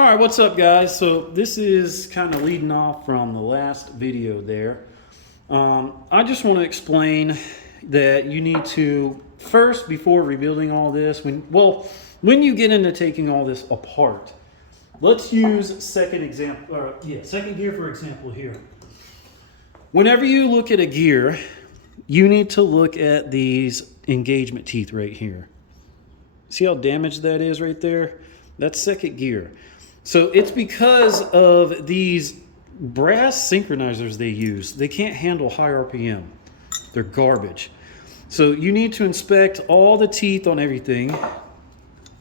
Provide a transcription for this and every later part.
All right, what's up guys? So this is kind of leading off from the last video there. I just want to explain that you need to first, before rebuilding all this, when you get into taking all this apart, let's use second gear for example here. Whenever you look at a gear, you need to look at these engagement teeth right here. See how damaged that is right there? That's second gear. So it's because of these brass synchronizers they use. They can't handle high RPM. They're garbage. So you need to inspect all the teeth on everything.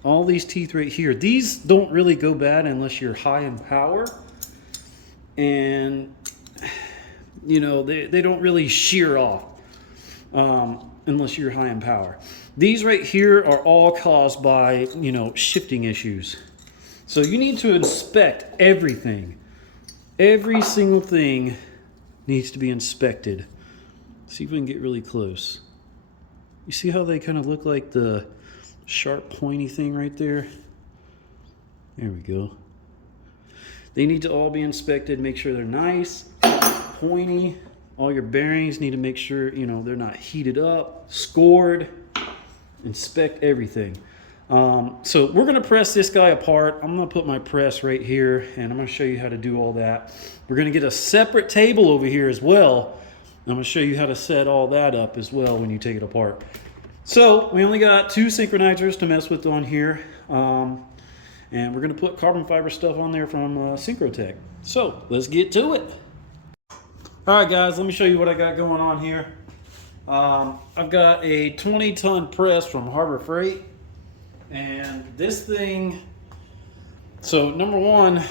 All these teeth right here. These don't really go bad unless you're high in power. And, you know, they don't really shear off unless you're high in power. These right here are all caused by, you know, shifting issues. So you need to inspect everything. Every single thing needs to be inspected. See if we can get really close. You see how they kind of look like the sharp pointy thing right there? There we go. They need to all be inspected. Make sure they're nice, pointy. All your bearings need to make sure, you know, they're not heated up, scored. Inspect everything. So we're going to press this guy apart. I'm going to put my press right here and I'm going to show you how to do all that. We're going to get a separate table over here as well. I'm going to show you how to set all that up as well when you take it apart. So we only got 2 synchronizers to mess with on here. And we're going to put carbon fiber stuff on there from Synchrotech. So let's get to it. All right guys, let me show you what I got going on here. I've got a 20-ton press from Harbor Freight. And this thing, so number one,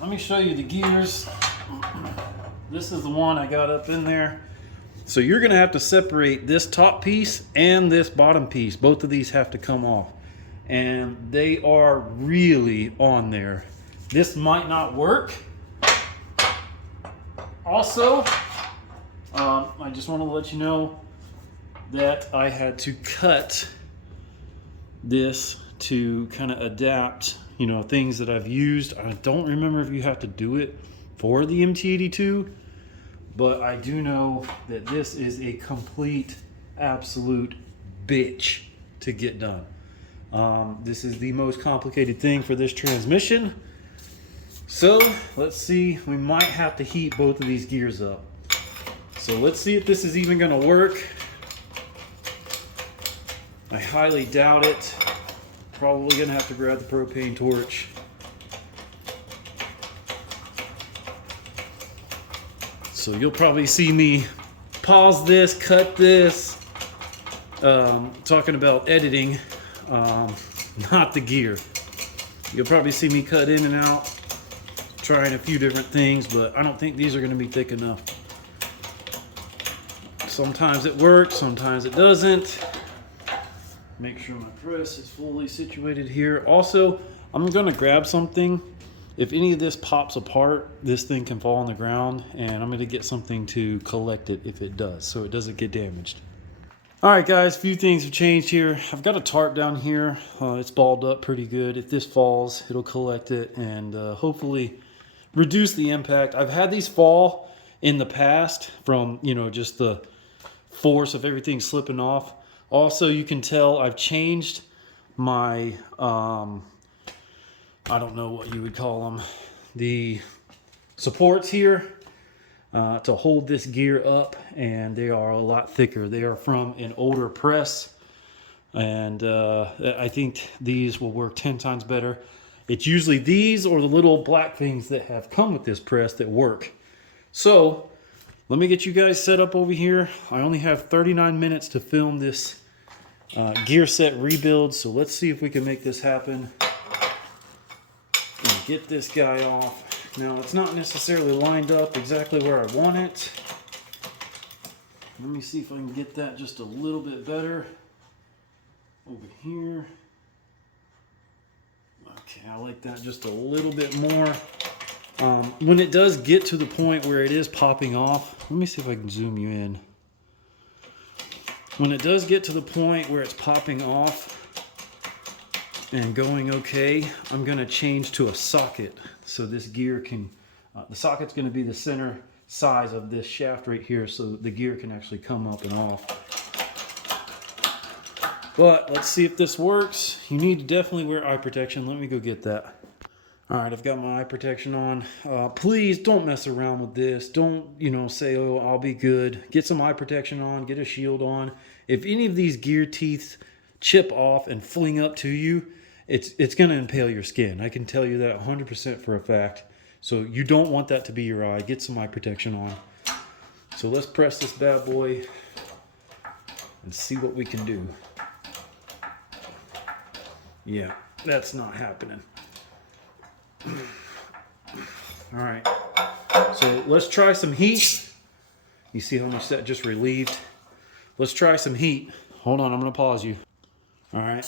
let me show you the gears. This is the one I got up in there. So you're gonna have to separate this top piece and this bottom piece. Both of these have to come off. And they are really on there. This might not work. Also, I just want to let you know that I had to cut this to kind of adapt, you know, things that I've used. I don't remember if you have to do it for the mt82, but I do know that this is a complete, absolute bitch to get done. This is the most complicated thing for this transmission. So let's see, we might have to heat both of these gears up. So let's see if this is even going to work. I highly doubt it. Probably gonna have to grab the propane torch. So you'll probably see me pause this, cut this, talking about editing, not the gear. You'll probably see me cut in and out, trying a few different things, but I don't think these are gonna be thick enough. Sometimes it works, sometimes it doesn't. Make sure my press is fully situated here. Also, I'm gonna grab something. If any of this pops apart, this thing can fall on the ground, and I'm gonna get something to collect it if it does, so it doesn't get damaged. All right guys, a few things have changed here. I've got a tarp down here. It's balled up pretty good. If this falls, it'll collect it and hopefully reduce the impact. I've had these fall in the past from, you know, just the force of everything slipping off. Also, you can tell I've changed my, I don't know what you would call them, the supports here to hold this gear up, and they are a lot thicker. They are from an older press, and I think these will work 10 times better. It's usually these or the little black things that have come with this press that work. So let me get you guys set up over here. I only have 39 minutes to film this gear set rebuild, so let's see if we can make this happen and get this guy off. Now, it's not necessarily lined up exactly where I want it. Let me see if I can get that just a little bit better over here. Okay, I like that just a little bit more. When it does get to the point where it is popping off, let me see if I can zoom you in. When it does get to the point where it's popping off and going okay, I'm going to change to a socket. So this gear can, the socket's going to be the center size of this shaft right here, so the gear can actually come up and off. But let's see if this works. You need to definitely wear eye protection. Let me go get that. All right, I've got my eye protection on. Please don't mess around with this. Don't, say, oh, I'll be good. Get some eye protection on, get a shield on. If any of these gear teeth chip off and fling up to you, it's going to impale your skin. I can tell you that 100% for a fact. So you don't want that to be your eye. Get some eye protection on. So let's press this bad boy and see what we can do. Yeah, that's not happening. All right, so let's try some heat. You see how much that just relieved? Let's try some heat. Hold on, I'm gonna pause you. All right.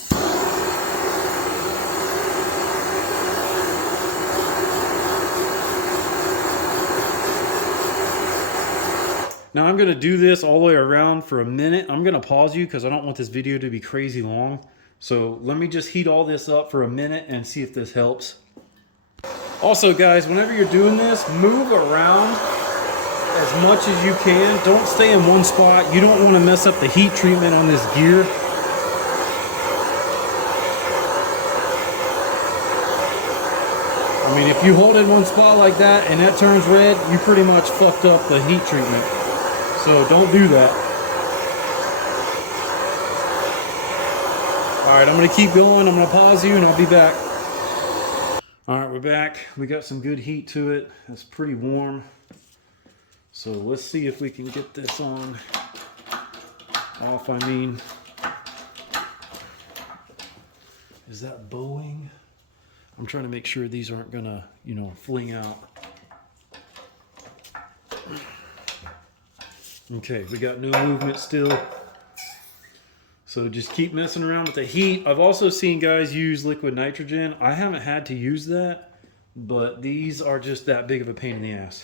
Now I'm gonna do this all the way around for a minute. I'm gonna pause you because I don't want this video to be crazy long. So let me just heat all this up for a minute and see if this helps. Also guys, whenever you're doing this, move around as much as you can. Don't stay in one spot. You don't want to mess up the heat treatment on this gear. I mean, if you hold in one spot like that and that turns red, you pretty much fucked up the heat treatment. So don't do that. All right, I'm gonna keep going. I'm gonna pause you and I'll be back. All right, we're back. We got some good heat to it. It's pretty warm. So let's see if we can get this on. Off, I mean. Is that bowing? I'm trying to make sure these aren't gonna, fling out. Okay, we got no movement still. So just keep messing around with the heat. I've also seen guys use liquid nitrogen. I haven't had to use that, but these are just that big of a pain in the ass.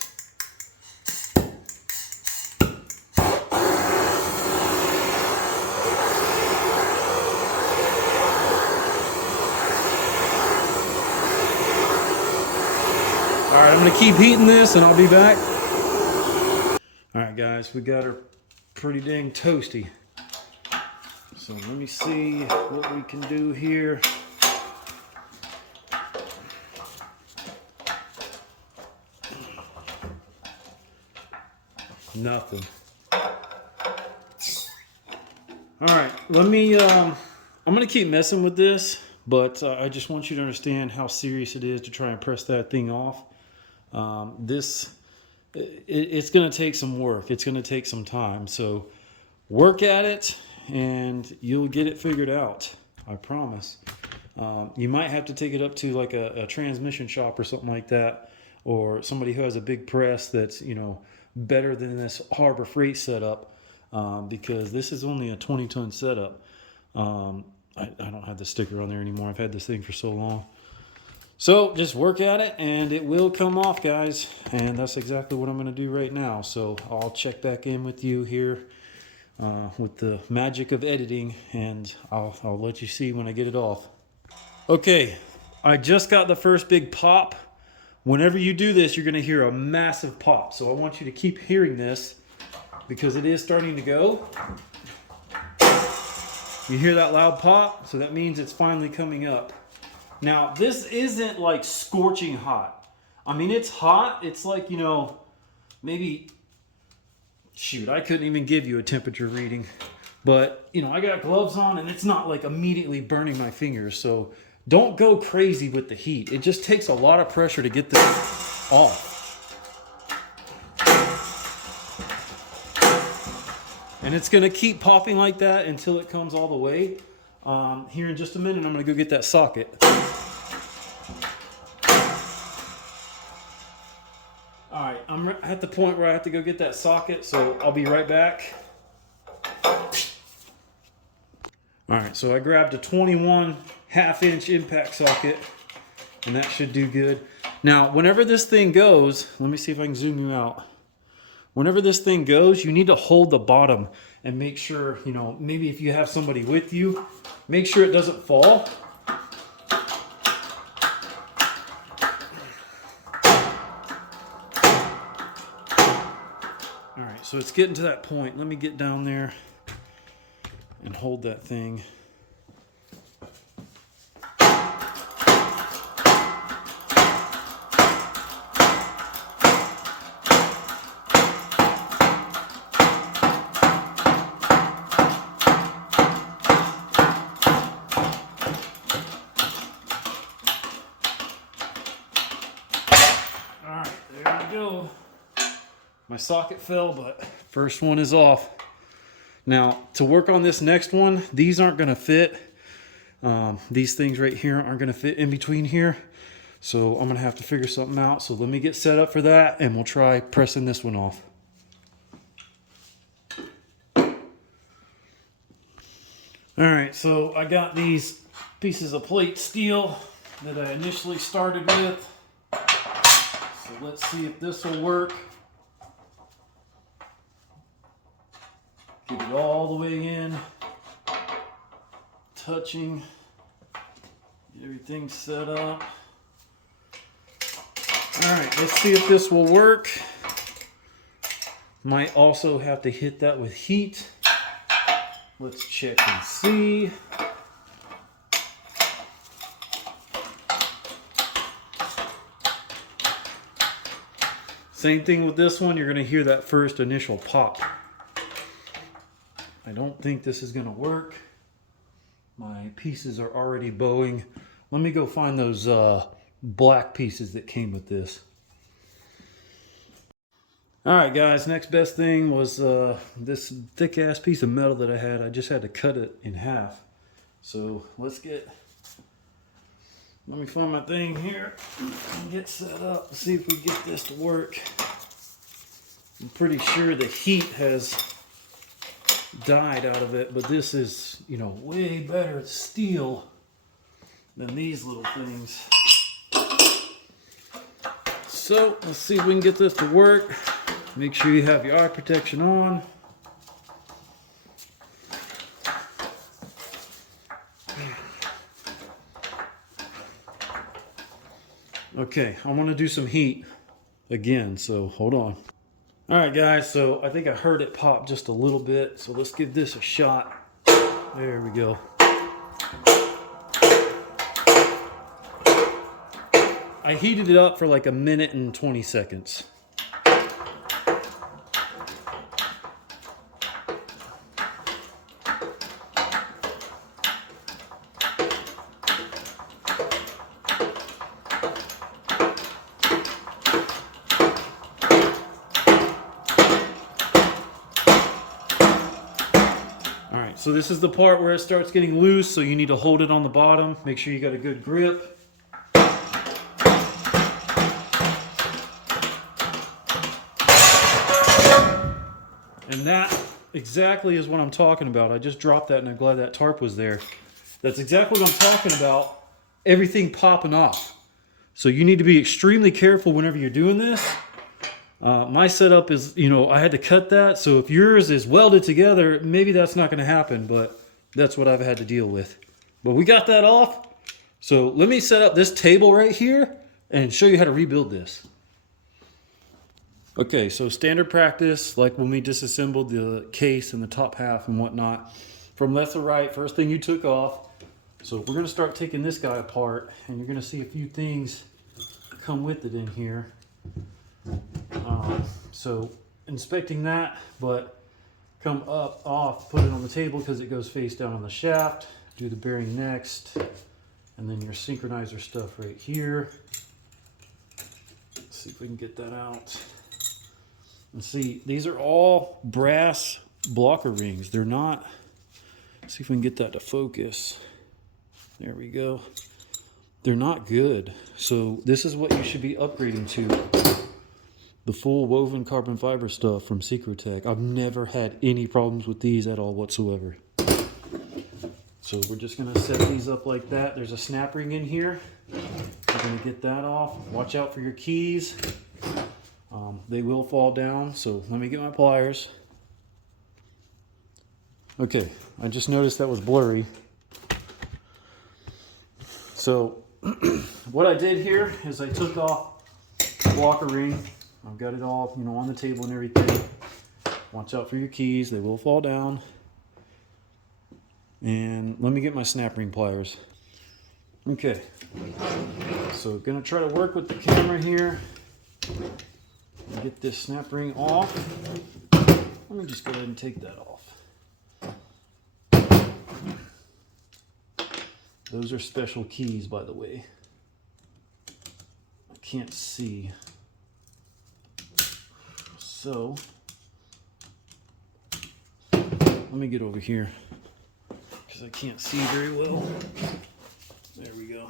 All right, I'm gonna keep heating this and I'll be back. All right guys, we got her pretty dang toasty. So let me see what we can do here. Nothing. All right, let me, I'm gonna keep messing with this, but I just want you to understand how serious it is to try and press that thing off. It's gonna take some work. It's gonna take some time. So work at it and you'll get it figured out. I promise. You might have to take it up to like a transmission shop or something like that, or somebody who has a big press that's, better than this Harbor Freight setup, because this is only a 20-ton setup. I don't have the sticker on there anymore. I've had this thing for so long. So just work at it and it will come off, guys. And that's exactly what I'm going to do right now. So I'll check back in with you here with the magic of editing, and I'll let you see when I get it off. Okay, I just got the first big pop. Whenever you do this, you're going to hear a massive pop. So I want you to keep hearing this because it is starting to go. You hear that loud pop? So that means it's finally coming up. Now, this isn't like scorching hot. I mean, it's hot. It's like, maybe, shoot, I couldn't even give you a temperature reading. But, I got gloves on and it's not like immediately burning my fingers. So don't go crazy with the heat. It just takes a lot of pressure to get this off. And it's going to keep popping like that until it comes all the way. Here in just a minute, I'm going to go get that socket. All right, I'm at the point where I have to go get that socket, so I'll be right back. All right, so I grabbed a 21 1/2-inch impact socket, and that should do good. Now, whenever this thing goes, let me see if I can zoom you out. Whenever this thing goes, you need to hold the bottom and make sure, maybe if you have somebody with you, make sure it doesn't fall. All right, so it's getting to that point. Let me get down there and hold that thing. All right, there we go. My socket fell, but first one is off. Now, to work on this next one, these aren't going to fit. These things right here aren't going to fit in between here. So I'm going to have to figure something out. So let me get set up for that, and we'll try pressing this one off. All right, so I got these pieces of plate steel that I initially started with. So let's see if this will work. Get it all the way in, touching, get everything set up. All right, let's see if this will work. Might also have to hit that with heat. Let's check and see. Same thing with this one, you're gonna hear that first initial pop. I don't think this is going to work. My pieces are already bowing. Let me go find those black pieces that came with this. All right, guys, next best thing was this thick ass piece of metal that I had. I just had to cut it in half. So let me find my thing here and get set up, see if we get this to work. I'm pretty sure the heat has died out of it, but this is, you know, way better steel than these little things. So let's see if we can get this to work. Make sure you have your eye protection on. Okay, I want to do some heat again, so hold on. All right, guys, so I think I heard it pop just a little bit, so let's give this a shot. There we go. I heated it up for like 1 minute and 20 seconds. So this is the part where it starts getting loose, so you need to hold it on the bottom. Make sure you got a good grip. And that exactly is what I'm talking about. I just dropped that and I'm glad that tarp was there. That's exactly what I'm talking about. Everything popping off. So you need to be extremely careful whenever you're doing this. My setup is, you know, I had to cut that. So if yours is welded together, maybe that's not going to happen, but that's what I've had to deal with. But we got that off. So let me set up this table right here and show you how to rebuild this. Okay, so standard practice, like when we disassembled the case and the top half and whatnot, from left to right, first thing you took off. So we're going to start taking this guy apart, and you're going to see a few things come with it in here. So inspecting that, but come up, off, put it on the table because it goes face down on the shaft. Do the bearing next, and then your synchronizer stuff right here. Let's see if we can get that out. And see, these are all brass blocker rings. They're not, let's see if we can get that to focus. There we go. They're not good. So this is what you should be upgrading to. The full woven carbon fiber stuff from Secrotech. I've never had any problems with these at all whatsoever. So we're just gonna set these up like that. There's a snap ring in here. We're gonna get that off. Watch out for your keys. They will fall down, so let me get my pliers. Okay, I just noticed that was blurry. So what I did here is I took off the blocker ring. I've got it all, you know, on the table and everything. Watch out for your keys, they will fall down. And let me get my snap ring pliers. Okay, so gonna try to work with the camera here. Get this snap ring off. Let me just go ahead and take that off. Those are special keys, by the way. I can't see. So, let me get over here because I can't see very well. There we go.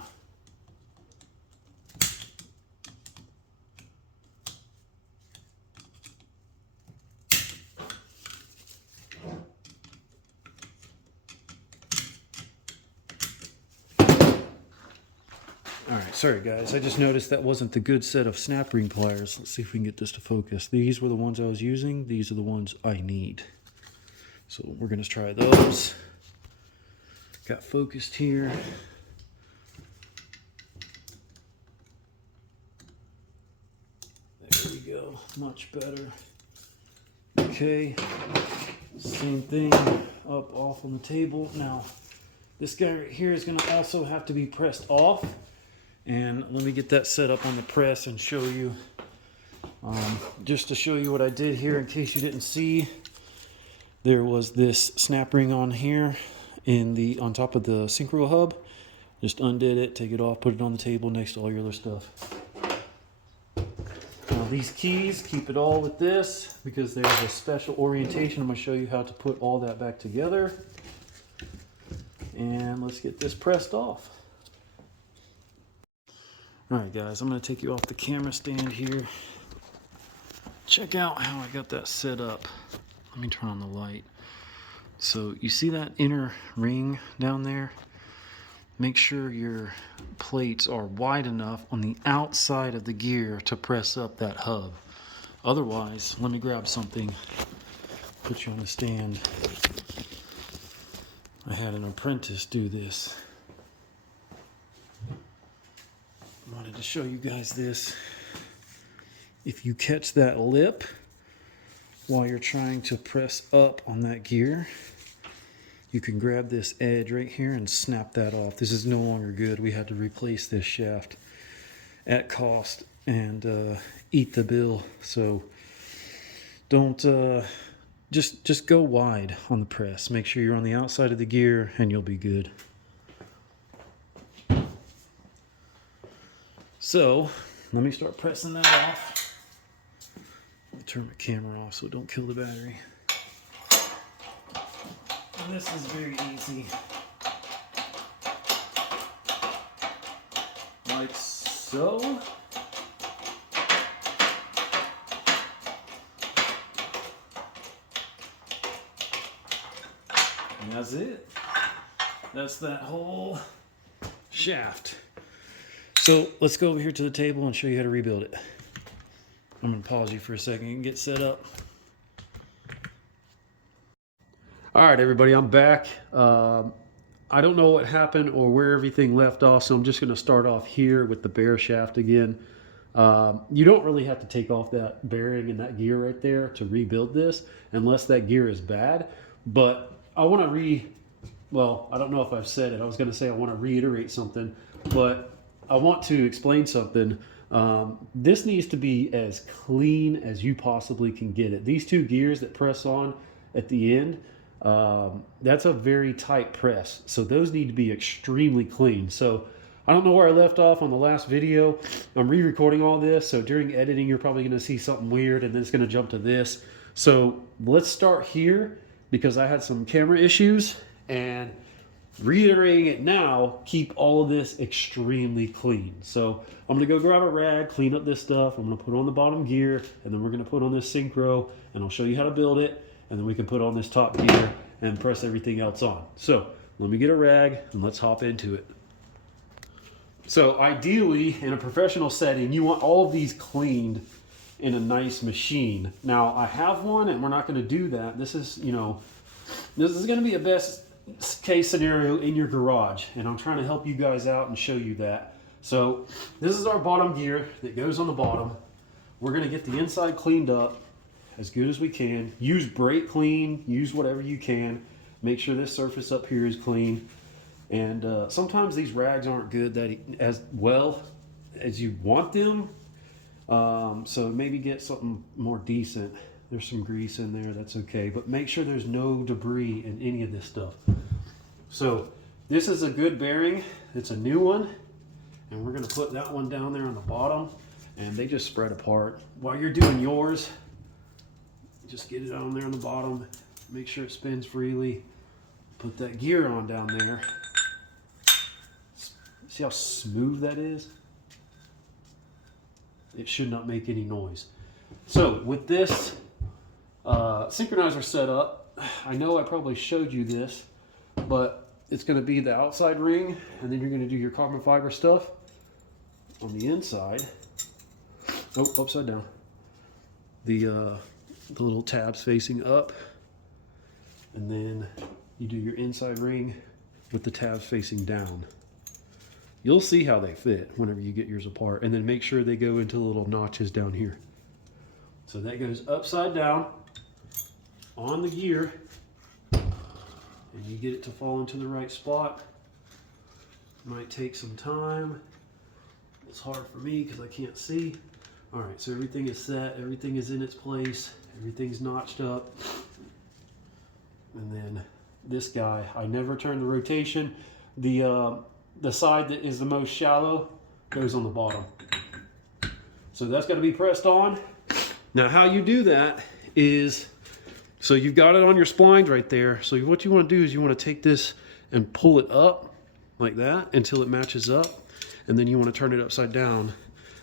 All right, sorry guys, I just noticed that wasn't the good set of snap ring pliers. Let's see if we can get this to focus. These were the ones I was using. These are the ones I need. So we're gonna try those. Got focused here. There we go, much better. Okay, same thing, up, off on the table. Now, this guy right here is gonna also have to be pressed off. And let me get that set up on the press and show you, just to show you what I did here in case you didn't see. There was this snap ring on here on top of the synchro hub. Just undid it, take it off, put it on the table next to all your other stuff. Now these keys, keep it all with this because there's a special orientation. I'm gonna show you how to put all that back together. And let's get this pressed off. All right guys, I'm gonna take you off the camera stand here. Check out how I got that set up. Let me turn on the light. So you see that inner ring down there? Make sure your plates are wide enough on the outside of the gear to press up that hub. Otherwise, let me grab something, put you on the stand. I had an apprentice do this. I wanted to show you guys this. If you catch that lip while you're trying to press up on that gear, you can grab this edge right here and snap that off. This is no longer good. We had to replace this shaft at cost and eat the bill. So don't just go wide on the press. Make sure you're on the outside of the gear and you'll be good. So let me start pressing that off. I'll turn my camera off so it don't kill the battery. And this is very easy. Like so. And that's it. That's that whole shaft. So let's go over here to the table and show you how to rebuild it. I'm going to pause you for a second and get set up. All right, everybody, I'm back. I don't know what happened or where everything left off, so I'm just going to start off here with the bear shaft again. You don't really have to take off that bearing and that gear right there to rebuild this unless that gear is bad. But I want to well, I don't know if I've said it. I was going to say I want to reiterate something, but I want to explain something. This needs to be as clean as you possibly can get it. These two gears that press on at the end, that's a very tight press. So those need to be extremely clean. So I don't know where I left off on the last video. I'm re-recording all this. So during editing, you're probably going to see something weird and then it's going to jump to this. So let's start here because I had some camera issues, and reiterating it now, keep all of this extremely clean. So I'm gonna go grab a rag, clean up this stuff. I'm gonna put on the bottom gear, and then we're gonna put on this synchro, and I'll show you how to build it, and then we can put on this top gear and press everything else on. So let me get a rag and let's hop into it. So ideally, in a professional setting, you want all of these cleaned in a nice machine. Now I have one, and we're not gonna do that. This is, this is gonna be a best case scenario in your garage, and I'm trying to help you guys out and show you that. So this is our bottom gear that goes on the bottom. We're going to get the inside cleaned up, as good as we can. Use brake clean, use whatever you can. Make sure this surface up here is clean. And sometimes these rags aren't good that as well as you want them. So maybe get something more decent. There's some grease in there, that's okay. But make sure there's no debris in any of this stuff. So this is a good bearing. It's a new one. And we're gonna put that one down there on the bottom. And they just spread apart. While you're doing yours, just get it on there on the bottom. Make sure it spins freely. Put that gear on down there. See how smooth that is? It should not make any noise. So with this synchronizer set up, I know I probably showed you this, but it's going to be the outside ring, and then you're going to do your carbon fiber stuff on the inside. Oh, upside down. The little tabs facing up, and then you do your inside ring with the tabs facing down. You'll see how they fit whenever you get yours apart, and then make sure they go into little notches down here. So that goes upside down on the gear, and you get it to fall into the right spot. Might take some time. It's hard for me because I can't see. All right, so everything is set, everything is in its place, everything's notched up. And then this guy, I never turn the rotation. The side that is the most shallow goes on the bottom. So that's got to be pressed on. Now how you do that is, so you've got it on your splines right there. So what you want to do is you want to take this and pull it up like that until it matches up. And then you want to turn it upside down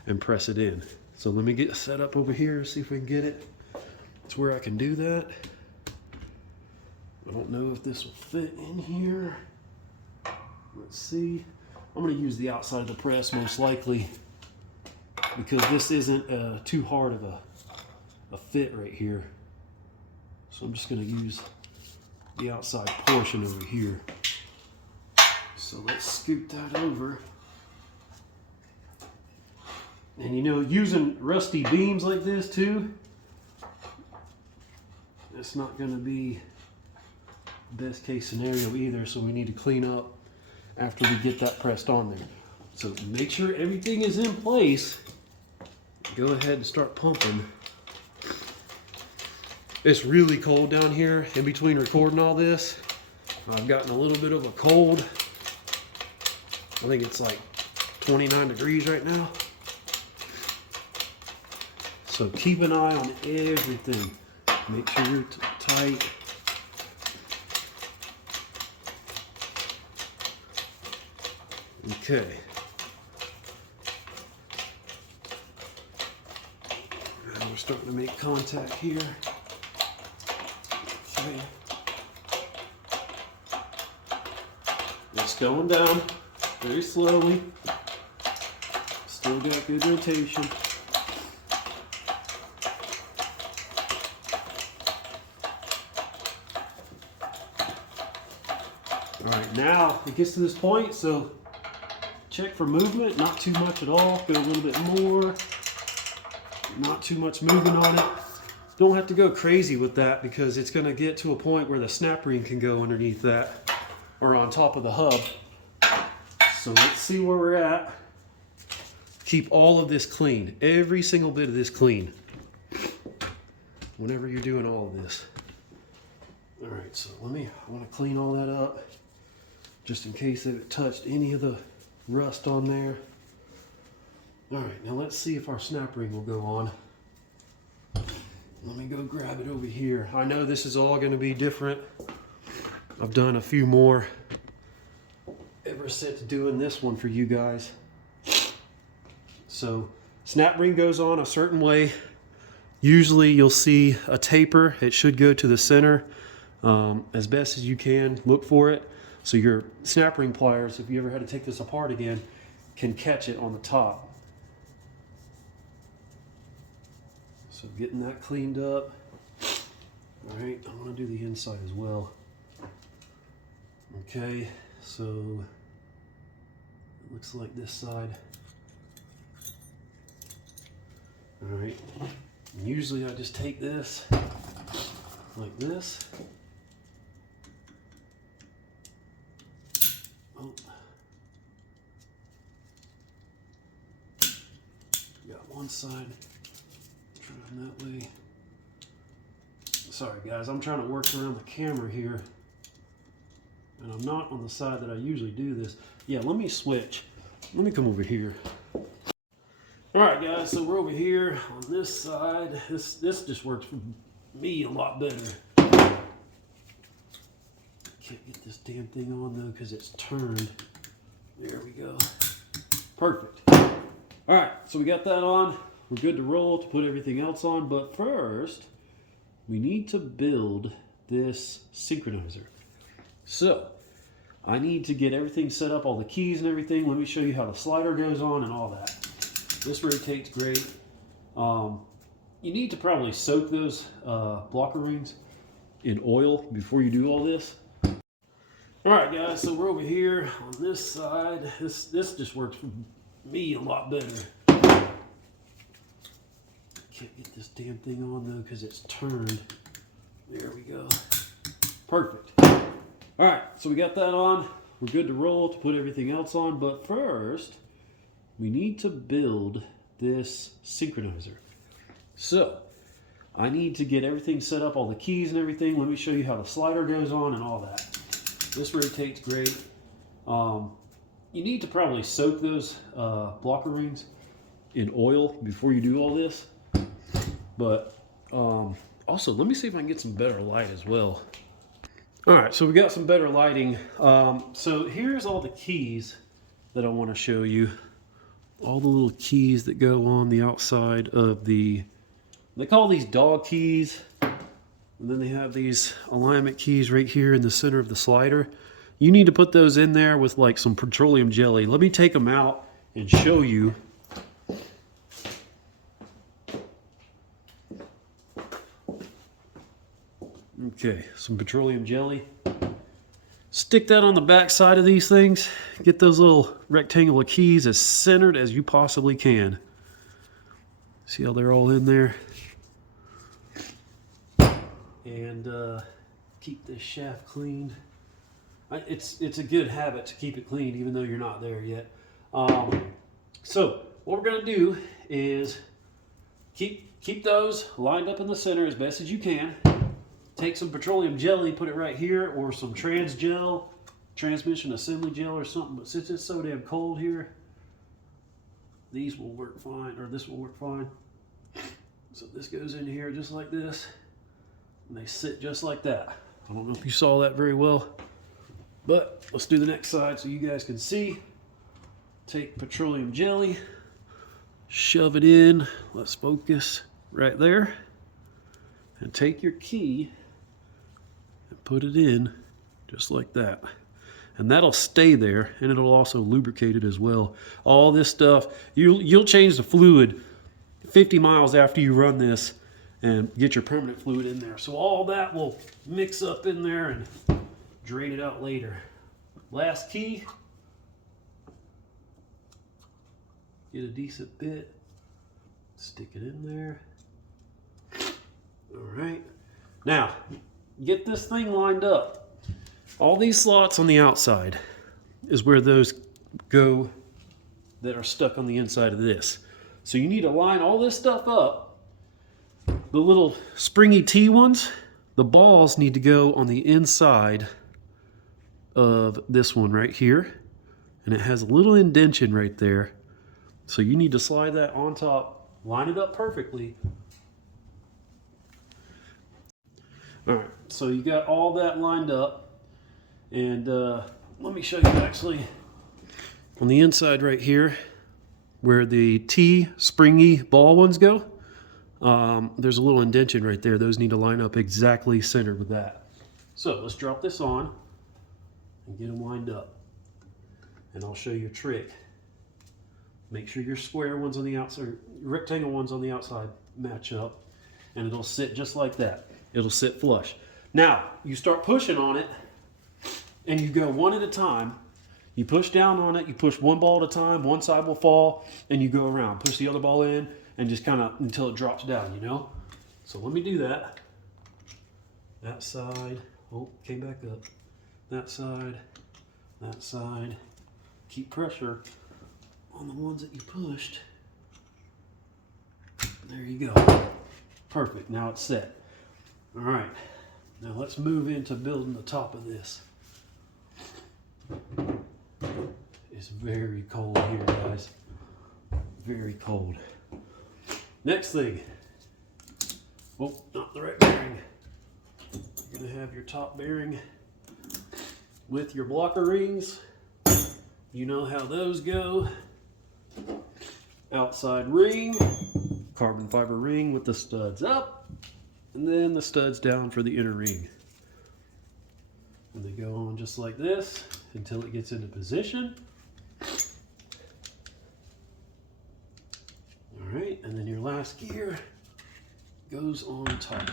and press it in. So let me get set up over here, see if we can get it. It's where I can do that. I don't know if this will fit in here. Let's see. I'm going to use the outside of the press most likely, because this isn't too hard of a fit right here. So I'm just going to use the outside portion over here. So let's scoot that over. And you know, using rusty beams like this too, it's not going to be the best case scenario either, so we need to clean up after we get that pressed on there. So make sure everything is in place. Go ahead and start pumping. It's really cold down here in between recording all this. I've gotten a little bit of a cold. I think it's like 29 degrees right now. So keep an eye on everything. Make sure you're tight. Okay. Now we're starting to make contact here. Okay. It's going down very slowly. Still got good rotation. All right, now it gets to this point, so check for movement, not too much at all, go a little bit more, not too much movement on it. Don't have to go crazy with that because it's going to get to a point where the snap ring can go underneath that or on top of the hub. So let's see where we're at. Keep all of this clean, every single bit of this clean whenever you're doing all of this. All right, so I want to clean all that up just in case if it touched any of the rust on there. All right, now let's see if our snap ring will go on. Let me go grab it over here. I know this is all going to be different. I've done a few more ever since doing this one for you guys. So snap ring goes on a certain way. Usually you'll see a taper. It should go to the center as best as you can. Look for it. So your snap ring pliers, if you ever had to take this apart again, can catch it on the top. So getting that cleaned up. All right, I want to do the inside as well. Okay, so it looks like this side. All right, And usually I just take this like this. Oh. Got one side trying that way. Sorry guys, I'm trying to work around the camera here. And I'm not on the side that I usually do this. Yeah, let me switch. Let me come over here. All right guys, so we're over here on this side. This just works for me a lot better. Can't get this damn thing on though because it's turned. There we go. Perfect. All right, so we got that on. We're good to roll to put everything else on, but first we need to build this synchronizer. So I need to get everything set up, all the keys and everything. Let me show you how the slider goes on and all that. This rotates great. You need to probably soak those blocker rings in oil before you do all this. All right guys, so we're over here on this side. This just works for me a lot better. Can't get this damn thing on though because it's turned. There we go. Perfect. All right, so we got that on. We're good to roll to put everything else on, but first we need to build this synchronizer. So I need to get everything set up, all the keys and everything. Let me show you how the slider goes on and all that. This rotates great. You need to probably soak those blocker rings in oil before you do all this. But also, let me see if I can get some better light as well. All right, so we got some better lighting. So here's all the keys that I want to show you. All the little keys that go on the outside of the, they call these dog keys. And then they have these alignment keys right here in the center of the slider. You need to put those in there with like some petroleum jelly. Let me take them out and show you. Okay, some petroleum jelly. Stick that on the back side of these things. Get those little rectangular keys as centered as you possibly can. See how they're all in there? And keep this shaft clean. It's a good habit to keep it clean even though you're not there yet. So what we're gonna do is keep those lined up in the center as best as you can. Take some petroleum jelly, put it right here, or some trans gel, transmission assembly gel or something. But since it's so damn cold here, these will work fine, or this will work fine. So this goes in here just like this, and they sit just like that. I don't know if you saw that very well, but let's do the next side so you guys can see. Take petroleum jelly, shove it in, let's focus right there, and take your key and put it in just like that. And that'll stay there, and it'll also lubricate it as well. All this stuff, you'll change the fluid 50 miles after you run this and get your permanent fluid in there. So all that will mix up in there and drain it out later. Last key. Get a decent bit. Stick it in there. All right. Now, get this thing lined up. All these slots on the outside is where those go that are stuck on the inside of this. So you need to line all this stuff up. The little springy T ones, the balls need to go on the inside of this one right here. And it has a little indentation right there. So you need to slide that on top, line it up perfectly. All right, so you got all that lined up. And let me show you actually on the inside right here where the T springy ball ones go. There's a little indentation right there. Those need to line up exactly centered with that. So let's drop this on and get them lined up. And I'll show you a trick. Make sure your square ones on the outside, rectangle ones on the outside match up, and it'll sit just like that. It'll sit flush. Now, you start pushing on it, and you go one at a time. You push down on it, you push one ball at a time, one side will fall, and you go around. Push the other ball in, and just kind of until it drops down, you know? So let me do that. That side, oh, came back up. That side, that side. Keep pressure on the ones that you pushed. There you go. Perfect, now it's set. All right, now let's move into building the top of this. It's very cold here, guys. Very cold. Next thing. Oh, not the right bearing. You're gonna have your top bearing with your blocker rings. You know how those go. Outside ring, carbon fiber ring with the studs up, and then the studs down for the inner ring. And they go on just like this until it gets into position. All right, and then your last gear goes on top.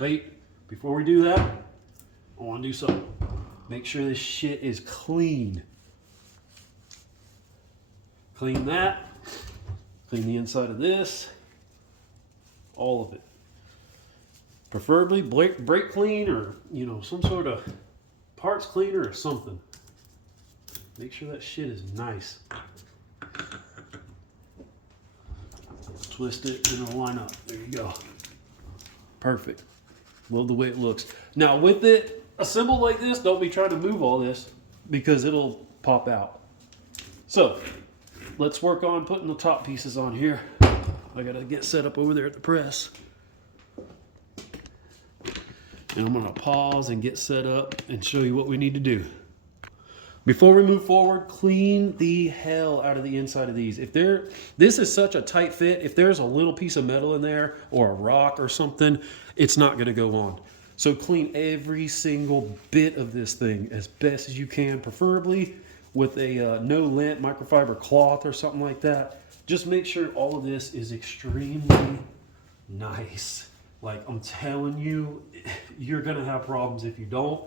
Wait, before we do that, I want to do something. Make sure this shit is clean. Clean that. Clean the inside of this. All of it. Preferably brake clean, or you know, some sort of parts cleaner or something. Make sure that shit is nice. Twist it and it'll line up. There you go. Perfect. Love the way it looks. Now with it assembled like this, don't be trying to move all this because it'll pop out. So let's work on putting the top pieces on here. I gotta get set up over there at the press. And I'm gonna pause and get set up and show you what we need to do. Before we move forward, clean the hell out of the inside of these. This is such a tight fit, if there's a little piece of metal in there or a rock or something, it's not gonna go on. So clean every single bit of this thing as best as you can, preferably with a no lint microfiber cloth or something like that. Just make sure all of this is extremely nice. Like I'm telling you, you're gonna have problems if you don't.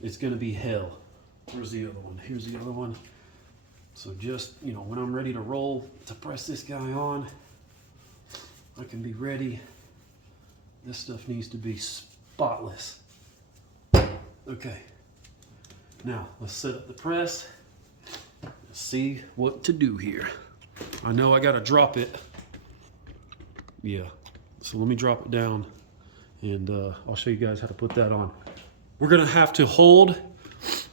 It's gonna be hell. Where's the other one? Here's the other one. So just, you know, when I'm ready to roll to press this guy on, I can be ready. This stuff needs to be spotless. Okay. Now let's set up the press. Let's see what to do here. I know I gotta drop it. Yeah. So let me drop it down and I'll show you guys how to put that on. We're gonna have to hold,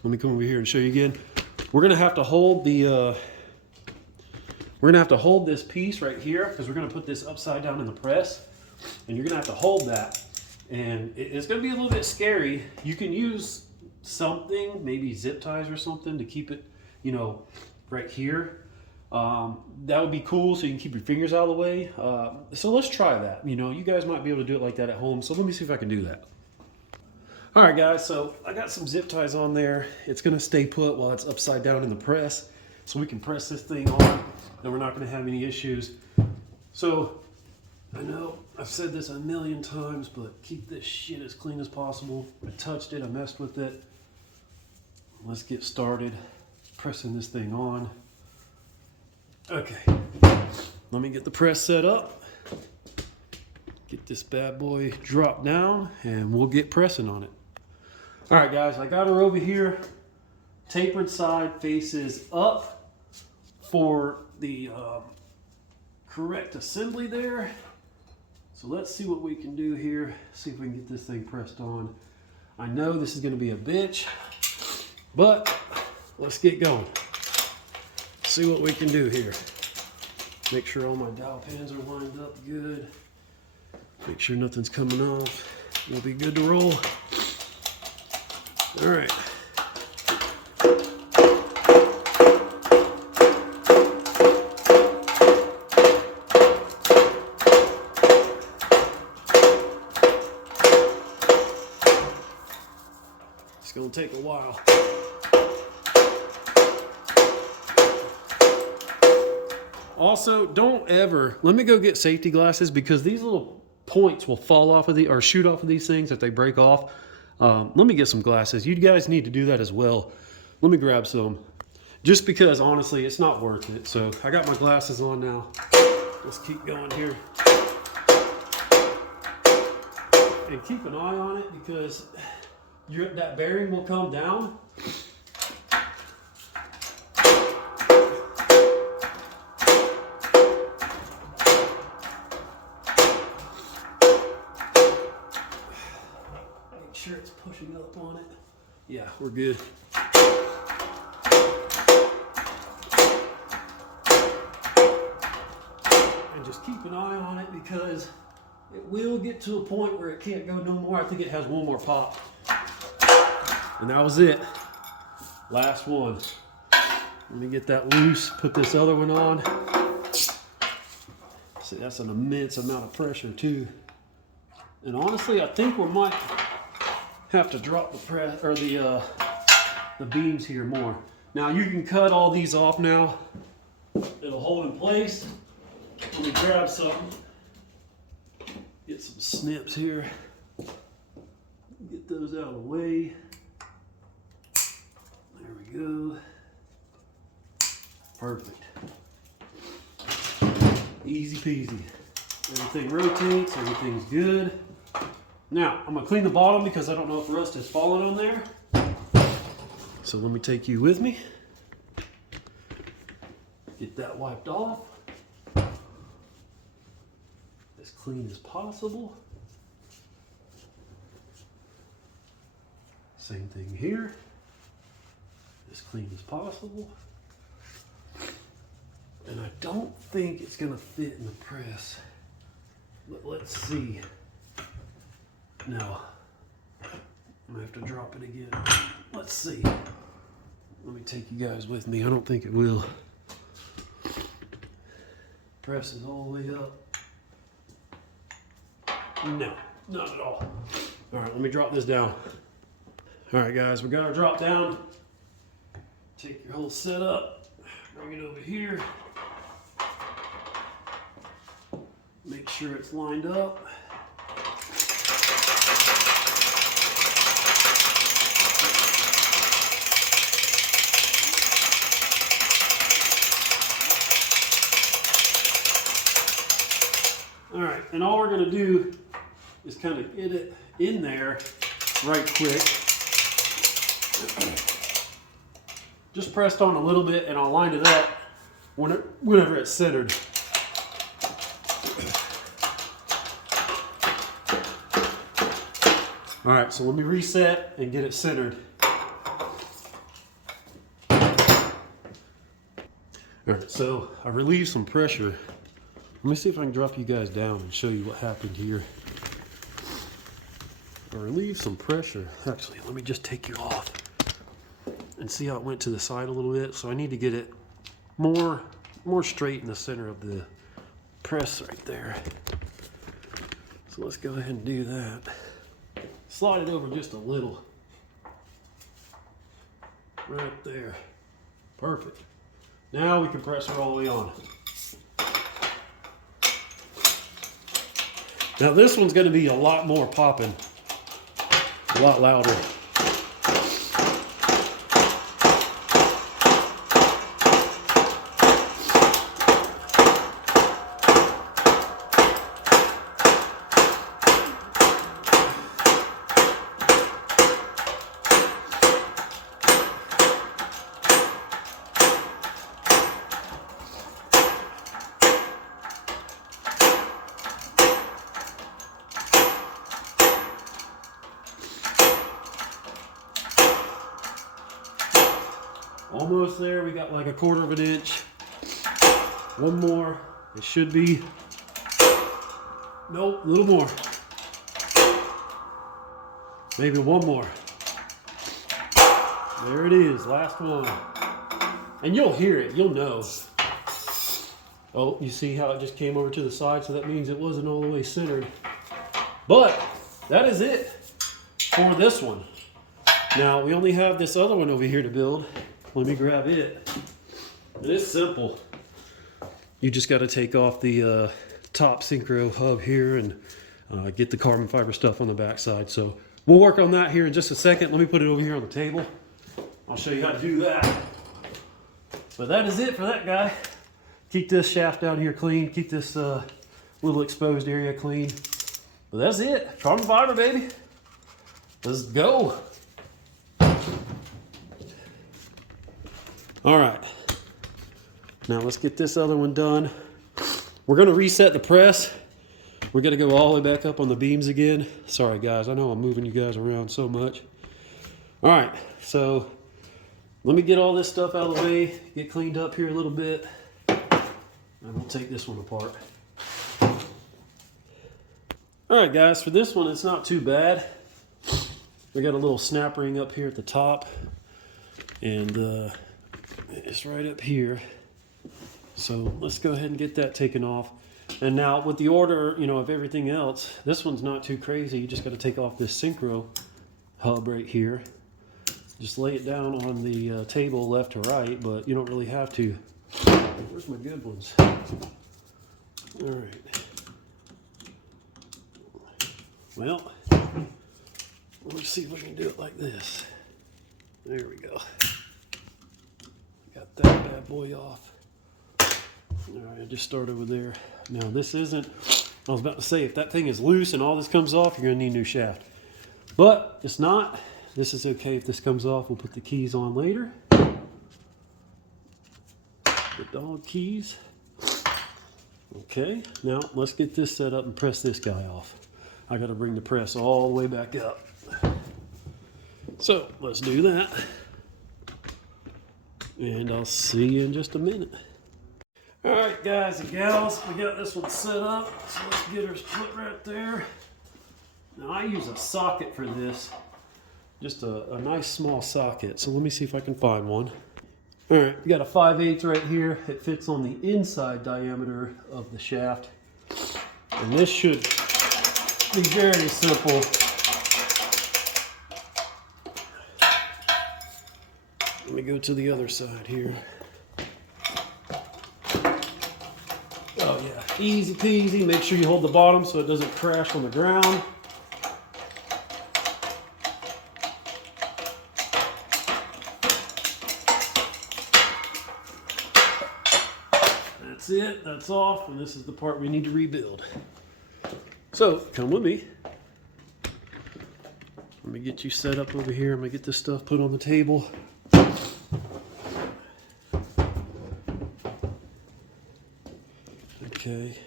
let me come over here and show you again. We're gonna have to hold this piece right here because we're gonna put this upside down in the press, and you're gonna have to hold that. And it's gonna be a little bit scary. You can use something, maybe zip ties or something to keep it, you know, right here. That would be cool so you can keep your fingers out of the way. So let's try that. You know, you guys might be able to do it like that at home. So let me see if I can do that. All right, guys, so I got some zip ties on there. It's gonna stay put while it's upside down in the press so we can press this thing on and we're not gonna have any issues. So I know I've said this a million times, but keep this shit as clean as possible. I touched it, I messed with it. Let's get started pressing this thing on. Okay, let me get the press set up. Get this bad boy dropped down and we'll get pressing on it. All right, guys, I got her over here. Tapered side faces up for the correct assembly there. So let's see what we can do here. See if we can get this thing pressed on. I know this is gonna be a bitch, but let's get going. See what we can do here. Make sure all my dowel pins are lined up good. Make sure nothing's coming off. We'll be good to roll. All right. It's gonna take a while. Also, don't ever, let me go get safety glasses because these little points will fall off of the, or shoot off of these things if they break off. Let me get some glasses. You guys need to do that as well. Let me grab some. just because honestly it's not worth it. So I got my glasses on now. Let's keep going here. And keep an eye on it because that bearing will come down. Make sure it's pushing up on it. Yeah, we're good. And just keep an eye on it because it will get to a point where it can't go no more. I think it has one more pop. And that was it. Last one. Let me get that loose, put this other one on. See, that's an immense amount of pressure too. And honestly, I think we might have to drop the press or the beams here more. Now you can cut all these off now. It'll hold in place. Let me grab something. Get some snips here. Get those out of the way. There we go. Perfect. Easy peasy. Everything rotates, everything's good. Now, I'm gonna clean the bottom because I don't know if rust has fallen on there. So let me take you with me. Get that wiped off. As clean as possible. Same thing here. As clean as possible. And I don't think it's gonna fit in the press. But let's see. No. I'm gonna have to drop it again. Let's see. Let me take you guys with me. I don't think it will. Press is all the way up. No, not at all. All right, let me drop this down. All right, guys, we got our drop down. Take your whole setup, bring it over here. Make sure it's lined up. All right, and all we're gonna do is kind of get it in there right quick. Just pressed on a little bit and I'll line it up whenever it's centered. All right, so let me reset and get it centered. All right, so I relieved some pressure. Let me see if I can drop you guys down and show you what happened here. I relieved some pressure. Actually, let me just take you off and see how it went to the side a little bit. So I need to get it more straight in the center of the press right there. So let's go ahead and do that. Slide it over just a little. Right there. Perfect. Now we can press her all the way on. Now this one's going to be a lot more popping. A lot louder. Almost there. We got like 1/4 of an inch. One more. It should be. Nope, a little more. Maybe one more. There it is, last one. And you'll hear it, you'll know. Oh, you see how it just came over to the side, so that means it wasn't all the way centered. But that is it for this one. Now we only have this other one over here to build. Let me grab it. And it's simple. You just got to take off the top synchro hub here and get the carbon fiber stuff on the back side. So we'll work on that here in just a second. Let me put it over here on the table. I'll show you how to do that. But that is it for that guy. Keep this shaft down here clean. Keep this little exposed area clean. But that's it. Carbon fiber, baby. Let's go. All right. Now let's get this other one done. We're going to reset the press. We're going to go all the way back up on the beams again. Sorry, guys. I know I'm moving you guys around so much. All right. So let me get all this stuff out of the way, get cleaned up here a little bit, and we'll take this one apart. All right, guys. For this one, it's not too bad. We got a little snap ring up here at the top, and it's right up here. So let's go ahead and get that taken off. And now with the order, you know, of everything else, this one's not too crazy. You just got to take off this synchro hub right here. Just lay it down on the table left to right, but you don't really have to. Where's my good ones? All right. Well, let's see if we can do it like this. There we go. Got that bad boy off. All right, I just start over there. Now this isn't, I was about to say, if that thing is loose and all this comes off, you're gonna need a new shaft. But it's not. This is okay if this comes off. We'll put the keys on later. The dog keys. Okay, now let's get this set up and press this guy off. I gotta bring the press all the way back up. So let's do that. And I'll see you in just a minute. All right, guys and gals, we got this one set up. So let's get her put right there. Now I use a socket for this. Just a nice small socket. So let me see if I can find one. All right, we got a 5/8 right here. It fits on the inside diameter of the shaft. And this should be very simple. Let me go to the other side here. Oh yeah, easy peasy. Make sure you hold the bottom so it doesn't crash on the ground. That's it, that's off, and this is the part we need to rebuild. So, come with me. Let me get you set up over here. I'm gonna get this stuff put on the table. Okay.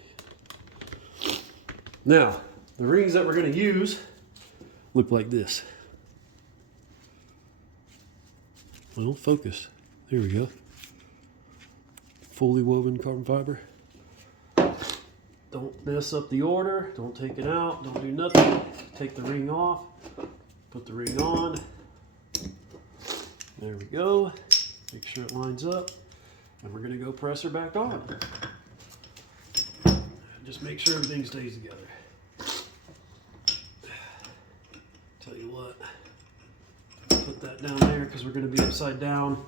Now, the rings that we're going to use look like this. Well, focus. There we go. Fully woven carbon fiber. Don't mess up the order. Don't take it out. Don't do nothing. Take the ring off. Put the ring on. There we go. Make sure it lines up. And we're going to go press her back on. Just make sure everything stays together. Tell you what, put that down there because we're going to be upside down.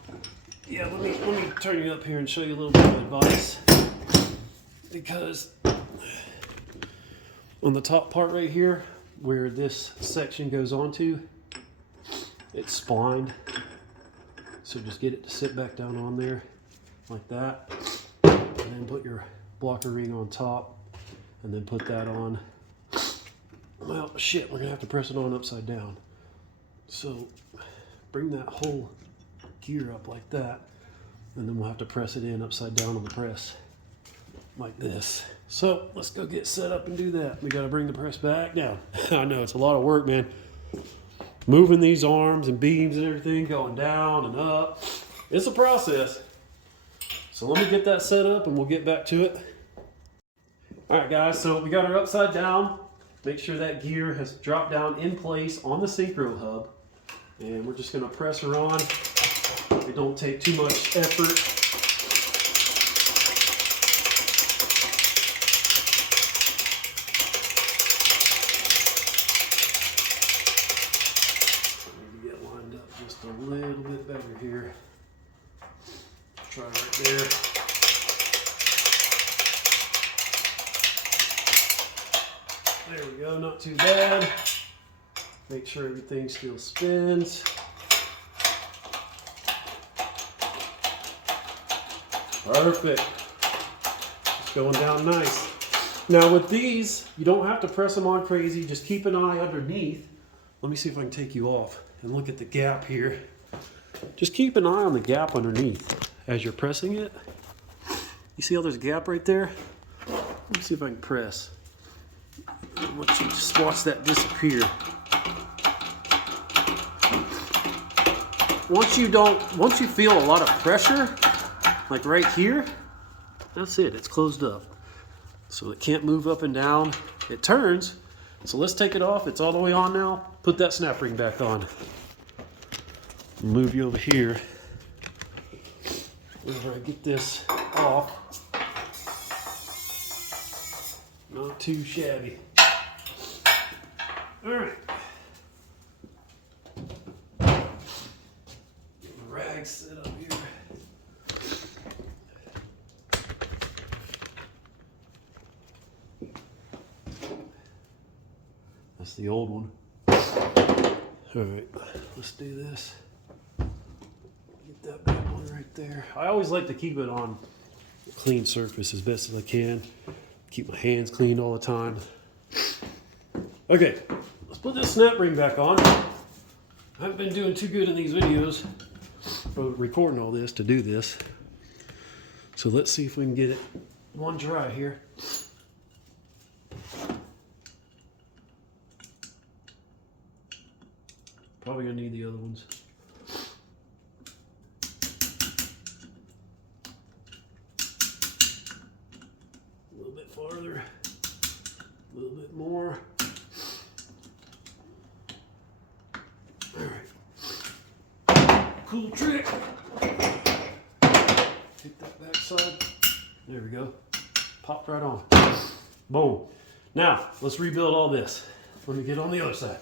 Yeah, let me turn you up here and show you a little bit of advice. Because on the top part right here, where this section goes onto, it's splined. So just get it to sit back down on there like that. And then put your blocker ring on top. And then put that on. Well, shit, we're gonna have to press it on upside down. So bring that whole gear up like that, and then we'll have to press it in upside down on the press, like this. So let's go get set up and do that. We gotta bring the press back down. I know, it's a lot of work, man. Moving these arms and beams and everything, going down and up. It's a process. So let me get that set up and we'll get back to it. All right, guys, so we got her upside down. Make sure that gear has dropped down in place on the synchro hub. And we're just gonna press her on. It don't take too much effort. Need to get lined up just a little bit better here. Try right there. There we go, not too bad. Make sure everything still spins. Perfect. It's going down nice. Now with these, you don't have to press them on crazy. Just keep an eye underneath. Let me see if I can take you off and look at the gap here. Just keep an eye on the gap underneath as you're pressing it. You see how there's a gap right there? Let me see if I can press. Let you just watch that disappear. Once you feel a lot of pressure, like right here, that's it, it's closed up. So it can't move up and down. It turns. So let's take it off. It's all the way on now. Put that snap ring back on. Move you over here. Whenever I get this off. Not too shabby. All right. Get my rags set up here. That's the old one. All right, let's do this. Get that bad one right there. I always like to keep it on a clean surface as best as I can. Keep my hands clean all the time. Okay, let's put this snap ring back on. I haven't been doing too good in these videos for recording all this to do this. So let's see if we can get it one dry here. Probably gonna need the other ones. A little bit farther, a little bit more. All right. Cool trick. Take that back side. There we go. Popped right on. Boom. Now, let's rebuild all this. Let me get on the other side.